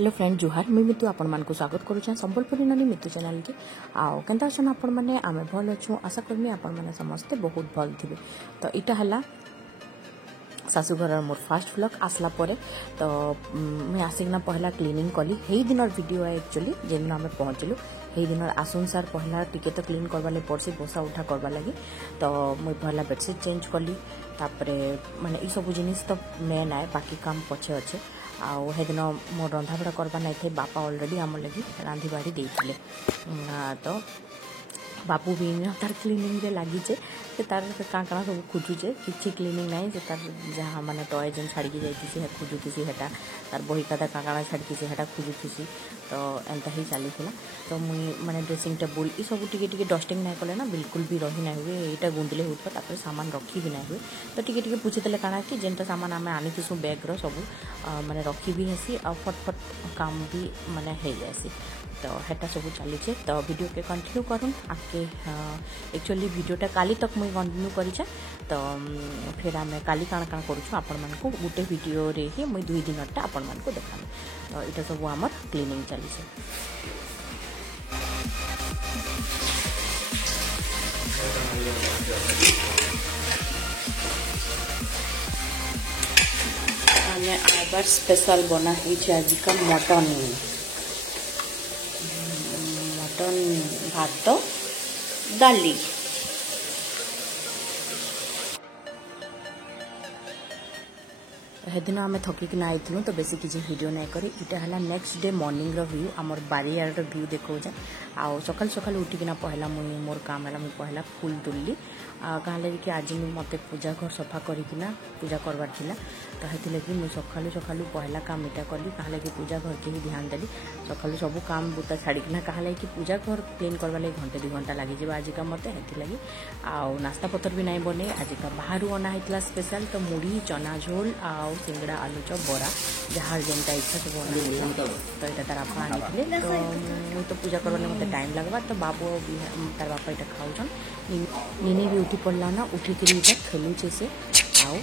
Hello friend जुहार मुझे मितु आपण मान को स्वागत करुछन संबलपुरी ननी मितु चैनल के आउ केनता अछन आपण माने आमे भल अछु आशा करमी आपण माने समस्त बहुत भल थिबे। तो इटा हला सासुघर मोर फर्स्ट व्लॉग आसला परे तो मैं आसिकना पहला क्लीनिंग कली हेई दिनर वीडियो एक्चुअली जेन आमे पहुंचलु हेई दिनर आसुन सार पहला टिके तो क्लीन करबा ले पड़सी बोसा उठा करबा लगी तो मुई पहला बेडशीट चेंज कली तापरे माने ई सब जिनिस तो मेन आए बाकी काम पछे अच्छे आउ हेदिन मोर रंधा बड़ा करबा नहीं थे बापा ऑलरेडी आम लगी रांधी बाड़ी देइथिले तो बापू भी तार क्लीनिंग रे लगी से तार काँ काँ सब खोजुचे किसी क्लीनिंग ना से तार जहाँ माने टॉय जेन छाड़ी जाइए खोजुथी हेटा तार बही खाता काँ काँ छाड़ी से हेटा खोजुथी तो एंता ही चली तो मुई माने ड्रेसिंग टेबुल ये सब टिके डस्टिंग ना कले ना बिल्कुल भी रही ना हुए यहाँ गुंदले होता सामान रखी भी ना हुए तो टिके पूछीदे काଣା कि जेनटा सामान आम आनीसु बैग्र सब माने रखी भी हेसी आ फटफट काम भी माने हो जाएसी तो हेटा सब चली तो वीडियो के कंटिन्यू करूँ आगे एक्चुअली वीडियोटा काली तक मुझे कंटिन्यू करें तो फिर आम काली काण काण करूँ आपण मान को गोटे वीडियो रे ही मुझे 2 दिनटा आपण मान को देखामी तो यहाँ सब आमर क्लीनिंग चली आबार स्पेशल बना आज का मटन भात डाली हेदिन आम थकिक आईलु तो बेसी किसी वीडियो नहीं करी इटा है नेक्स्ट डे मॉर्निंग रो व्यू आमर बारियार रो व्यू देखो आउ सकाल सकाल उठिकिना पहला मुई मोर काम है मुझे पहला फुल तुल्ली कहाँ लगे कि आज मत पूजा घर सफा करना पूजा करवार थिला तो हेती लगी मुझे सकालू सकालू पहला काम इटा कली कहाँ लगे पूजा घर के ही ध्यान देली सकालू सब काम बुता छाड़ीना कहाँ लगे कि पूजा घर क्लीन करवा लगे घंटे 2 घंटा लगी आज का मत हेती लगी आउ नास्ता पतर भी नहीं बने आज का बाहर अना होता स्पेशल तो मुढ़ी चना झोल आउ सिंगड़ा आलू चप बरा जहाँ जेनटा इच्छा सब तो यहाँ तार बापा आनी तो मुझे तो पूजा करवाने मत टाइम लगवा तो बाबू तार बापा यहाँ खाऊन निनी भी उठी पड़ला ना उठिक खेलुचे से आउ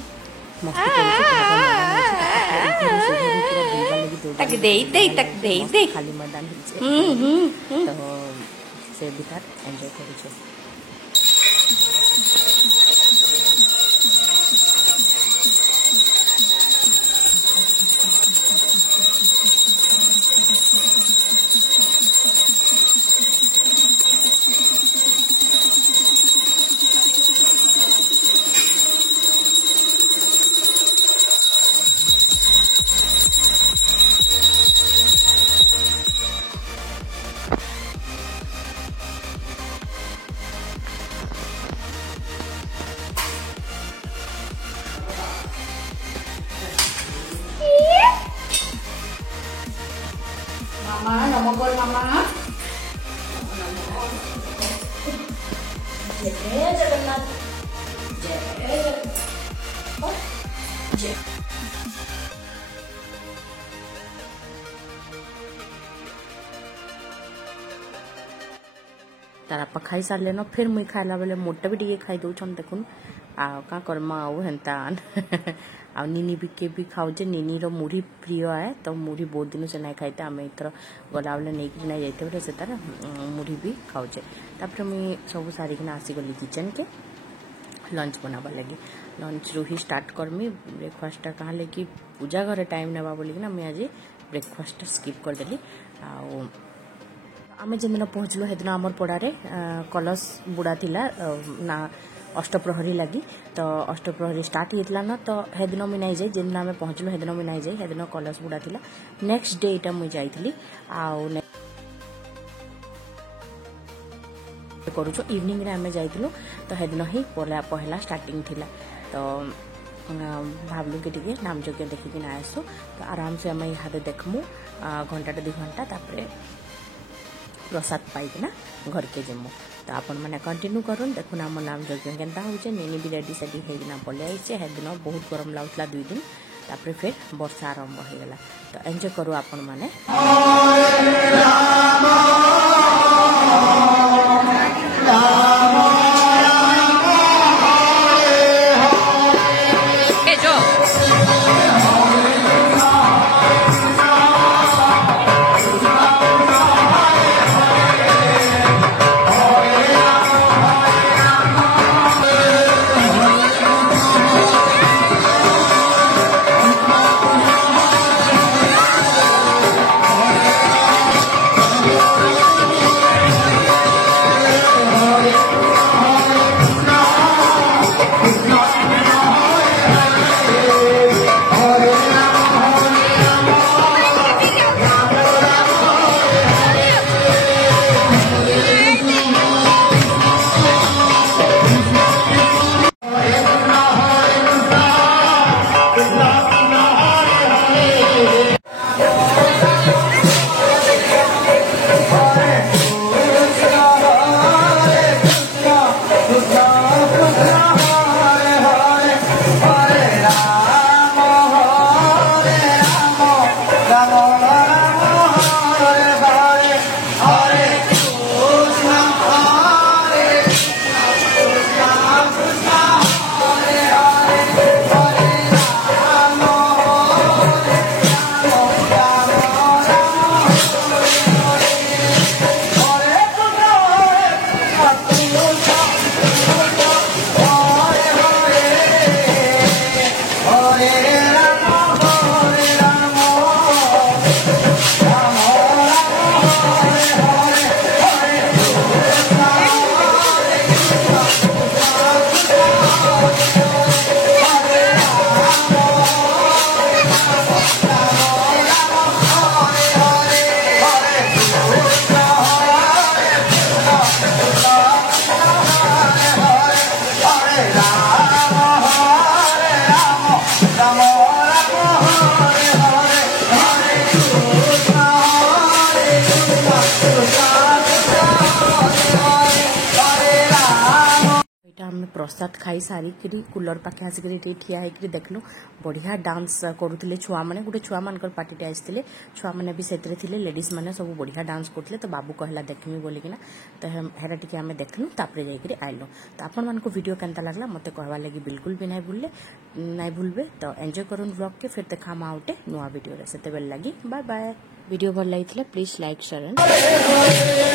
खाली मैदान तो से भीतर एंजॉय करूँ Mama, nomor mama. Jaya Jagannath. Jaya Jaya. तार आप खाई सारे न फिर मुई खाला बेले मोटा भी टे खाई दौन देखुन आ करमा आउ हेन्ता आ निनी भी खाऊे निनी रो मुढ़ी प्रिय आए तो मुढ़ी बहुत दिन से नहीं खाई आम इतर गला बेले नहीं नहीं जाते से तार मुढ़ी भी खाऊे तापर मुई सब सारिकिना आसीगली किचन के लंच बनावा लगी लंच रू ही स्टार्ट करमी ब्रेकफास्ट कहाँ लगे पूजा घर टाइम नेबा बोलिकिना मुई आज ब्रेकफास्ट स्किप करदेली आम जिन पहुँचलु हेदिन आमर पड़ारे कलश बुड़ा थिला ना अष्टप्रहरी लगी तो अष्टप्रहरी स्टार्ट होता ना तो हेदिन मुझे नहीं जाए जिन आम पहुँचलु हेदिन मुझे नहीं जाए हेदिन कलश बुड़ा थिला नेक्स्ट डे इटा मुझे जाइली आउ करूँ इवनिंग रे आम जाइलु तो हेदिन ही पहला स्टार्टिंग थिला तो भावलु कि टे नाम यज्ञ देखिकी ना आसु तो आराम से आम यहाँ देखमु घंटा 2 घंटा तापर प्रसाद पाइकिना घर के जमु तो आपण मैंने कंटिन्यू करूँ देखुन आम नाम यज्ञ केन्ता होचे निनी भी रेडी सेडी होना पलि आईचे हेदिन बहुत गरम लगुला 2 दिन तापर फिर वर्षा आरंभ हो गला तो एंजॉय करूँ आपण मैंने प्रसाद खाई सारिकी कूलर पाखे आसिक ठिया होकर देखलु बढ़िया डांस करुले छुआ मैंने गोटे छुआ मान पार्टी आसते छुआ मैंने भी से लेडीज मैंने सब बढ़िया डांस करते तो बाबू कहला देखमी बोलिकिना तो हेरा टी आम देखलु तापर जाइए आइलु तो आपण मान वीडियो केनता लगला मत कहवा लगी बिल्कुल भी नहीं भूलबे तो एंजॉय करूँ ब्लॉग के फिर देखा आउटे नुआ वीडियो से बेल लगी बाय बाय वीडियो भल लगी प्लीज लाइक शेयर एंड